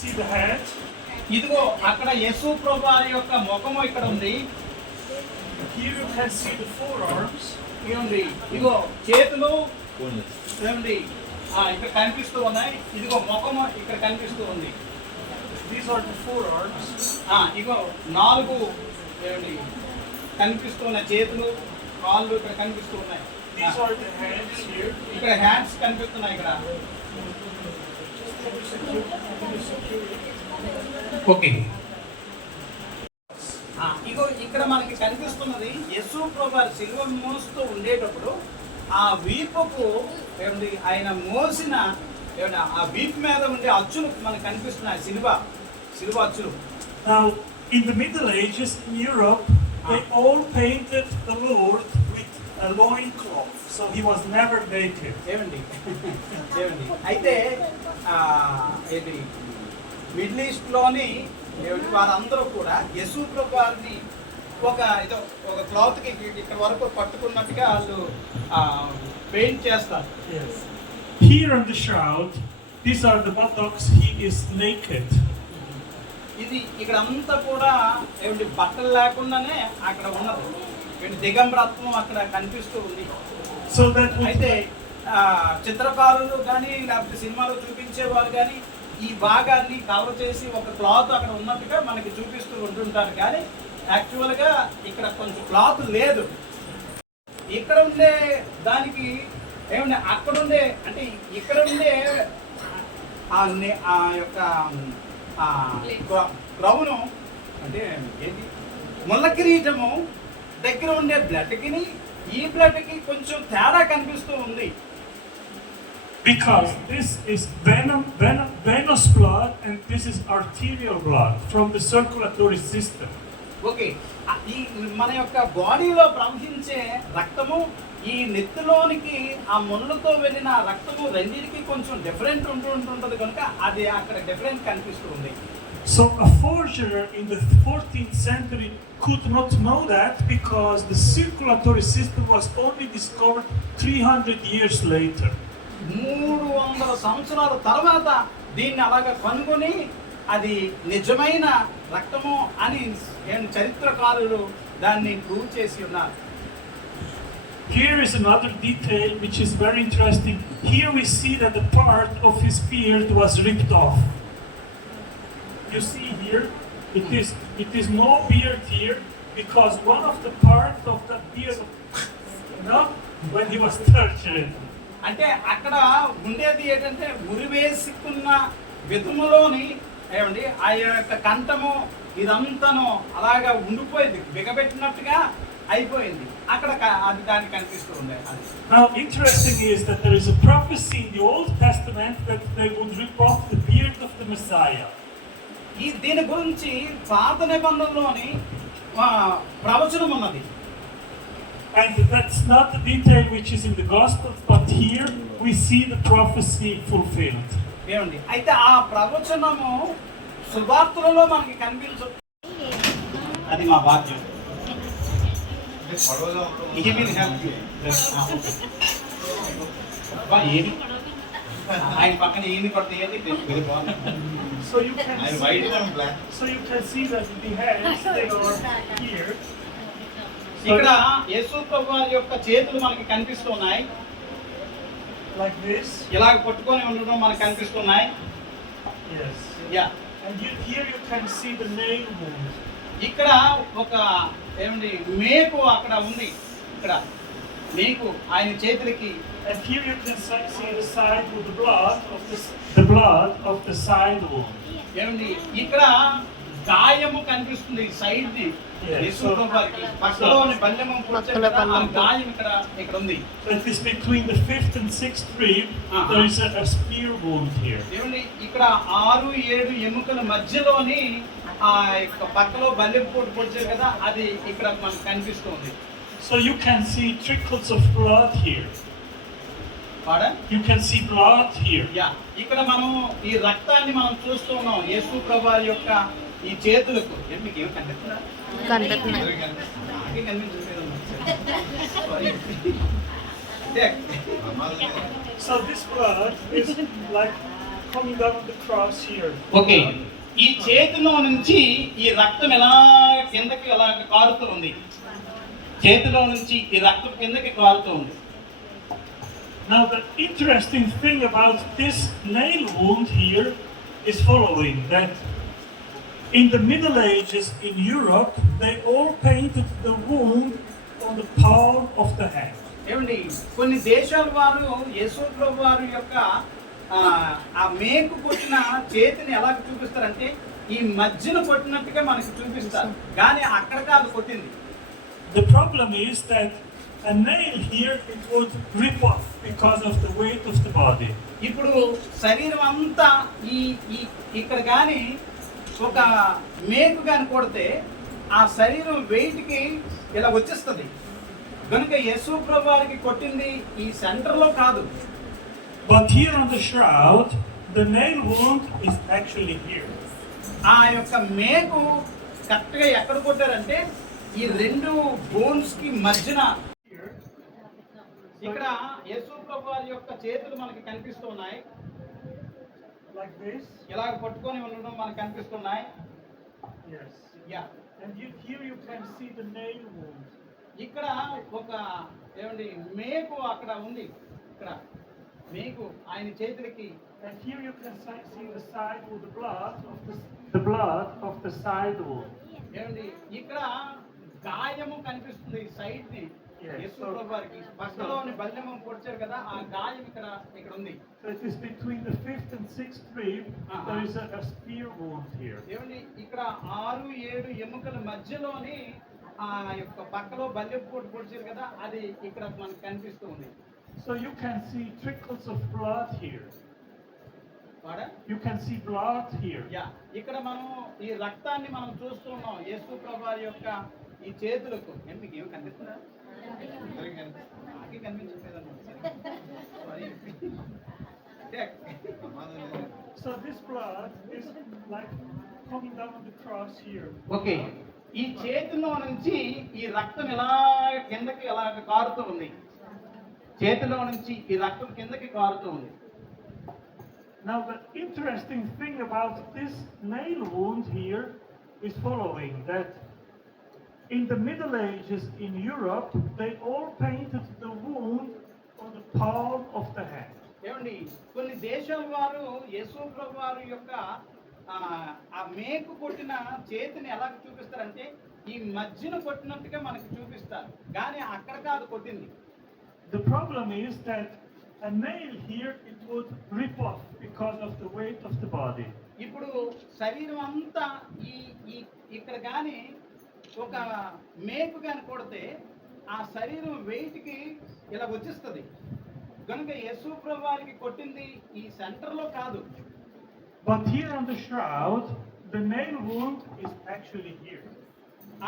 see the head. ఇదిగో అక్కడ యేసు ప్రభువారి యొక్క ముఖము ఇక్కడ ఉంది. Here you can see the forearms. ఏముంది ఇదిగో చేతులు ఏముంది ఇక్కడ కనిపిస్తూ ఉన్నాయి. ఇదిగో ముఖము ఇక్కడ కనిపిస్తూ ఉంది. These are the forearms. ఇదిగో 4 ఏముంది కనిపిస్తున్న చేతులు కాళ్ళు ఇక్కడ కనిపిస్తూ ఉన్నాయి. These are the hands here. ఇక్కడ హ్యాండ్స్ కనిపిస్తున్నాయి ఇక్కడ. ఓకే ఇగో ఇక్కడ మనకి కనిపిస్తున్నది యేసు ప్రభువారు సిలువ మోస్తూ ఉండేటప్పుడు ఆ వీపుకు ఏమండి ఆయన మోసిన ఏమండి ఆ వీపు మీద ఉండే అచ్చులు మనకు కనిపిస్తున్నాయి. సిలువ అచ్చులు. Now in the Middle Ages in Europe they all painted the Lord with a loincloth, so he was never naked. ఏమండి అయితే ఇది మిడిల్ ఈస్ట్ లోని వారందరూ కూడా యేసు ప్రభువారిని ఒక క్లాత్ కి ఇక్కడ వరకు పట్టుకున్నట్టుగా వాళ్ళు పెయింట్ చేస్తారు. Yes. Here on the shroud, these are the buttocks. He is naked. ఇది ఇక్కడ అంతా కూడా ఏమిటి బట్టలు లేకుండానే అక్కడ ఉన్నది. దిగంబరత్వం అక్కడ కనిపిస్తూ ఉంది. So that అయితే చిత్రకారులు కానీ లేకపోతే సినిమాలో చూపించేవారు కానీ ఈ భాగాన్ని కవర్ చేసి ఒక క్లాత్ అక్కడ ఉన్నట్టుగా మనకి చూపిస్తూ ఉంటుంటారు. కానీ యాక్చువల్గా ఇక్కడ కొంచెం క్లాత్ లేదు. ఇక్కడ ఉండే దానికి ఏమంటే అక్కడ ఉండే అంటే ఇక్కడ ఉండే ఆ యొక్క క్రౌను అంటే ఏంటి ముళ్ళ కిరీటము దగ్గర ఉండే బ్లడ్కి ఈ బ్లడ్కి కొంచెం తేడా కనిపిస్తూ ఉంది. Because this is venous blood and this is arterial blood from the circulatory system. Okay ఈ మన యొక్క బాడీలో ప్రవహించే రక్తము ఈ నెత్తిలోనికి ఆ ముళ్ళతో వెళ్ళిన రక్తము రెండింటికి కొంచెం డిఫరెంట్ ఉంటుంటుంది కనుక అది అక్కడ డిఫరెంట్ కనిపిస్తూ ఉంది. So a forger in the 14th century could not know that because the circulatory system was only discovered 300 years later. 300 సంవత్సరాల తర్వాత దీన్ని అలాగా కనుగొని అది నిజమైన రక్తము అని చరిత్రకారులు దాన్ని ప్రూవ్ చేసి ఉన్నారు. Here is another detail which is very interesting. Here we see that the part of his beard was ripped off. You see here, it is no beard here because one of the parts of the beard, when he was tortured. అంటే అక్కడ ఉండేది ఏంటంటే ఉరివేసుకున్న విధములోని ఏమండి ఆ యొక్క కంఠము ఇదంతాను అలాగా ఉండిపోయింది, బిగబెట్టినట్టుగా అయిపోయింది. అక్కడ అది దానికి కనిపిస్తూ ఉంది. Now interesting is that there is a prophecy in the Old Testament that they would rip off the beard of the Messiah. దీని గురించి పాత నిబంధనలోని ప్రవచనం ఉన్నది. And that's not the detail which is in the Gospels, but here we see the prophecy fulfilled. ఏమండి అయితే ఆ ప్రవచనము సువార్తలలో మనకి కనిపించు. అది మా బాధ్యత. ఆయన పక్కన ఏమి పడతాయి. So you can see that the hands they are here. ఇక్కడ యేసు ప్రభువారి యొక్క చేతులు మనకి కనిపిస్తున్నాయి. Like this. ఇలాగ పట్టుకొని ఉండడం మనకు కనిపిస్తున్నాయి. Yes. Yeah. And here you can see the nail wound. ఇక్కడ ఒక ఏమండి మేకు అక్కడ ఉంది. ఇక్కడ మేకు ఆయన చేతులకి. And here you can see the side with the blood of the side wound. ఏమండి ఇక్కడ గాయము కనిపిస్తుంది సైడ్ ది. యేసు ప్రభువారికి పక్కలోని బల్లెము పుట్టే గాయం ఇక్కడ ఉంది. So it is between the 5th and 6th rib. There is a spear wound here. ఏమండి ఇక్కడ 6, 7 ఎముకల మధ్యలోని ఆ యొక్క పక్కలో బల్లెము పోటు పొడిచారు కదా అది ఇక్కడ మనకు కనిపిస్తుంది. So you can see trickles of blood here. Pardon? You can see blood here. Yeah. ఇక్కడ మనం ఈ రక్తాన్ని మనం చూస్తూ ఉన్నాం యేసు ప్రభువారి యొక్క ఈ చేతులకు. మీకు ఏమి కనిపిస్తుందా? కనిపిస్తుంది. నాకే కనిపించలేదు. So this blood is like coming down the cross here. Okay, ఈ చేతిలో నుంచి ఈ రక్తం ఎలా కిందకి ఎలా కారుతూ ఉంది, చేతిలో నుంచి ఈ రక్తం కిందకి కారుతూ ఉంది. Now the interesting thing about this nail wound here is following, that in the Middle Ages in Europe, they all painted the wound on the palm of the hand. ఏమండి, కొన్ని దేశాల వారు యేసు ప్రభు వారి యొక్క ఆ మేకు కొట్టిన చేతిని ఎలా చూపిస్తారంటే ఈ మధ్యన కొట్టినట్టుగా మనకి చూపిస్తారు, కానీ అక్కడ కాదు కొట్టింది. The problem is that a nail here it would rip off because of the weight of the body. ఇప్పుడు శరీరం అంతా ఈ ఇక్కడ కానీ ఒక మేకు కానీ కొడితే ఆ శరీరం వెయిట్కి ఇలా వచ్చేస్తుంది. కనుక యేసు ప్రభు వారికి కొట్టింది ఈ సెంటర్లో కాదు. But here on the shroud, the nail wound is actually here. ఆ యొక్క మేకు కరెక్ట్గా ఎక్కడ కొట్టారంటే ఈ రెండు బోన్స్ కి మధ్యన. ఇక్కడ యేసు ప్రభు వారి యొక్క చేతులు మనకి కనిపిస్తున్నాయి, Like this? ఇలా పట్టుకొని ఉండడం మనకు కనిపిస్తున్నాయి. Yes. Yeah, And here you can see the nail wound. ఇక్కడ ఒక ఏమండి మేకు అక్కడ ఉంది, ఇక్కడ మేకు ఆయన చేతులకి. And here you can see the side with the blood of the side wound. ఏమండి ఇక్కడ గాయము కనిపిస్తుంది సైడ్ ని. Yes. యేసు ప్రభు వారికి పక్కలోని బల్లెము పొడిచారు కదా, ఆ గాయం ఇక్కడ ఉంది. So it is between the 5th and 6th rib. There is a spear wound here. ఏమండి ఇక్కడ 6-7 ఎముకల మధ్యలోని ఆ యొక్క పక్కలో బల్లెం పోటు పొడిచారు కదా, అది ఇక్కడ మనకు కనిపిస్తూ ఉంది. So you can see trickles of blood here. వాడా? You can see blood here. Yeah, ఇక్కడ మనం ఈ రక్తాన్ని మనం చూస్తూ ఉన్నాం యేసు ప్రభు వారి యొక్క ఈ చేతులకు. మీకు ఏమి కనిపిస్తుందా? నాకే కనిపించట్లేదన్నమాట. So this blood is like coming down on the cross here. Okay, ఈ చేతిలో నుంచి ఈ రక్తం ఎలా కిందకి ఎలా కారుతూ ఉంది, చేతిలో నుంచి ఈ రక్తం కిందకి కారుతూ ఉంది. Now the interesting thing about this nail wound here is following, that in the Middle Ages in Europe, they all painted the wound on the palm of the hand. ఏమండి, కొన్ని దేశాల వారు యేసు ప్రభు వారి యొక్క ఆ మేకు కొట్టిన చేతిని ఎలా చూపిస్తారంటే ఈ మధ్యన కొట్టినట్టుగా మనకి చూపిస్తారు, కానీ అక్కడ కాదు కొట్టింది. The problem is that a nail here it would rip off because of the weight of the body. ఇప్పుడు శరీరం అంతా ఇక్కడ కానీ ఒక మేకు కానీ కొడితే ఆ శరీరం వెయిట్కి ఇలా వచ్చేస్తుంది. కనుక యేసు ప్రభు వారికి కొట్టింది ఈ సెంటర్లో కాదు. But here on the shroud, the nail wound is actually here.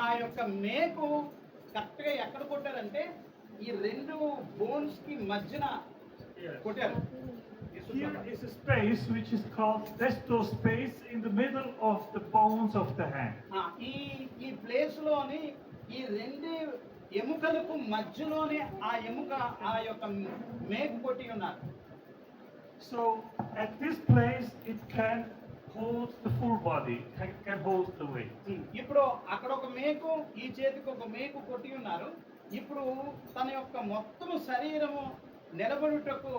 ఆ యొక్క మేకు కరెక్ట్గా ఎక్కడ కొట్టారంటే ఈ రెండు బోన్స్ కి మధ్యన కొట్టారు. Here is a space which is called festo space in the middle of the bones of the hand. ఈ ప్లేస్ లోని ఈ రెండు ఎముకలకు మధ్యలోనే ఆ ఎముక ఆ యొక్క మేకు కొట్టి ఉన్నారు. So at this place it can hold the full body, can hold the weight. ఇప్పుడు అక్కడ ఒక మేకు, ఈ చేతికి ఒక మేకు కొట్టి ఉన్నారు. ఇప్పుడు తన యొక్క మొత్తం శరీరము నిలబడుటకు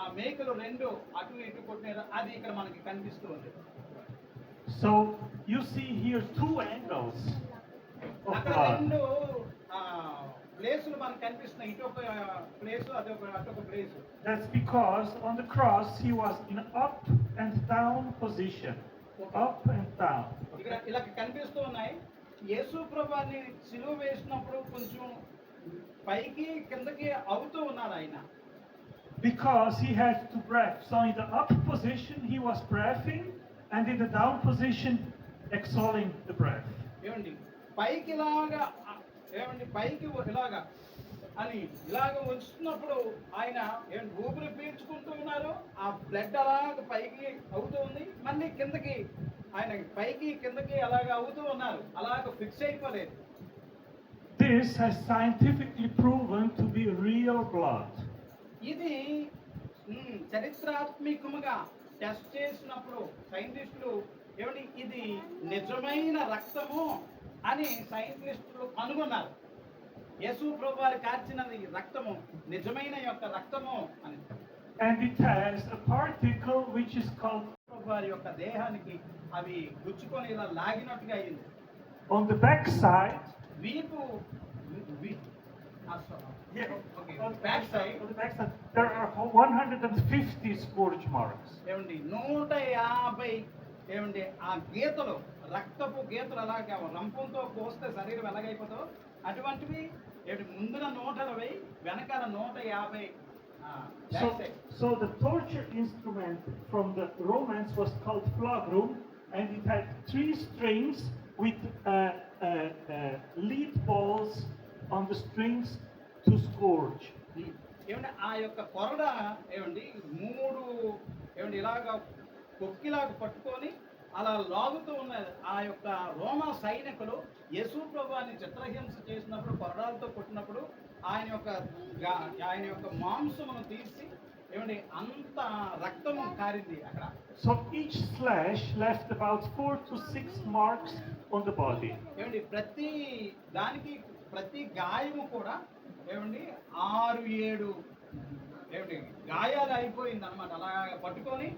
ఆ మేకలు రెండు అటు ఇటు కొట్టినారు, అది ఇక్కడ మనకి కనిపిస్తూ ఉంది. So you see here two angles of అక్కడ blood. రెండు ప్లేసులు మనకు కనిపిస్తున్నాయి, ఇటు ఒక ప్లేసు అటొక place. That's because on the cross he was in up and down position. Up and down. ఇక్కడ ఇలా కనిపిస్తూ ఉన్నాయి. యేసు ప్రభుని సిలువ వేసినప్పుడు కొంచెం పైకి కిందకి అవుతూ ఉన్నారు ఆయన. Because he had to breath. So in the up position he was breathing, and in the down position exhaling the breath. ఏమండి పైకి ఇలాగా, ఏమండి పైకి ఇలాగా అని ఇలాగ వస్తున్నప్పుడు ఆయన ఊపిరి పీల్చుకుంటూ ఉన్నారు, ఆ బ్లడ్ అలాగ పైకి అవుతూ ఉంది, మళ్ళీ కిందకి ఆయన పైకి కిందకి అలాగ అవుతూ ఉన్నారు, అలాగ ఫిక్స్ అయిపోలేదు. This has scientifically proven to be real blood. ఇది చరిత్రాత్మకముగా టెస్ట్ చేసినప్పుడు సైంటిస్టులు ఏమండి ఇది నిజమైన రక్తము అని సైంటిస్టులు కనుగొన్నారు. యేసు ప్రభు వారు కార్చినది రక్తము, నిజమైన యొక్క రక్తము అని. And it has a particle which is called, ప్రభు వారి యొక్క దేహానికి అవి గుచ్చుకొని ఇలా లాగినట్టుగా అయింది. on the back side, వీపు వీ- ఆ, yeah, Okay, on the back side. on the back side, there are 150 scourge marks. ఏమండి 150 ఏమండి ఆ గీతలు, రక్తపు గీతలు అలాగే రంపంతో కోస్తే శరీరం ఎలాగైపోతుందో అటువంటివి ఏమిటి ముందున 120, వెనకాల 150. So, so the torture instrument from the Romans was called flagrum, and it had 3 strings with lead balls on the strings to scourge. ఏమంటే ఆ యొక్క కొరడ ఏమండి 3 ఏమండి ఇలాగా కొక్కిలాగా పట్టుకొని అలా లాగుతూ ఉన్న ఆ యొక్క రోమా సైనికులు యేసు ప్రభువుని చిత్రహింస చేసినప్పుడు కొరడాలతో కొట్టినప్పుడు ఆయన యొక్క మాంసమును తీసి ఏమండి అంత రక్తము కారింది అక్కడ. So each slash left about 4 to 6 marks on the body. ఏమండి ప్రతి గాయము కూడా ఏమండి 6-7 ఏమండి గాయాలు అయిపోయింది అనమాట. అలా పట్టుకొని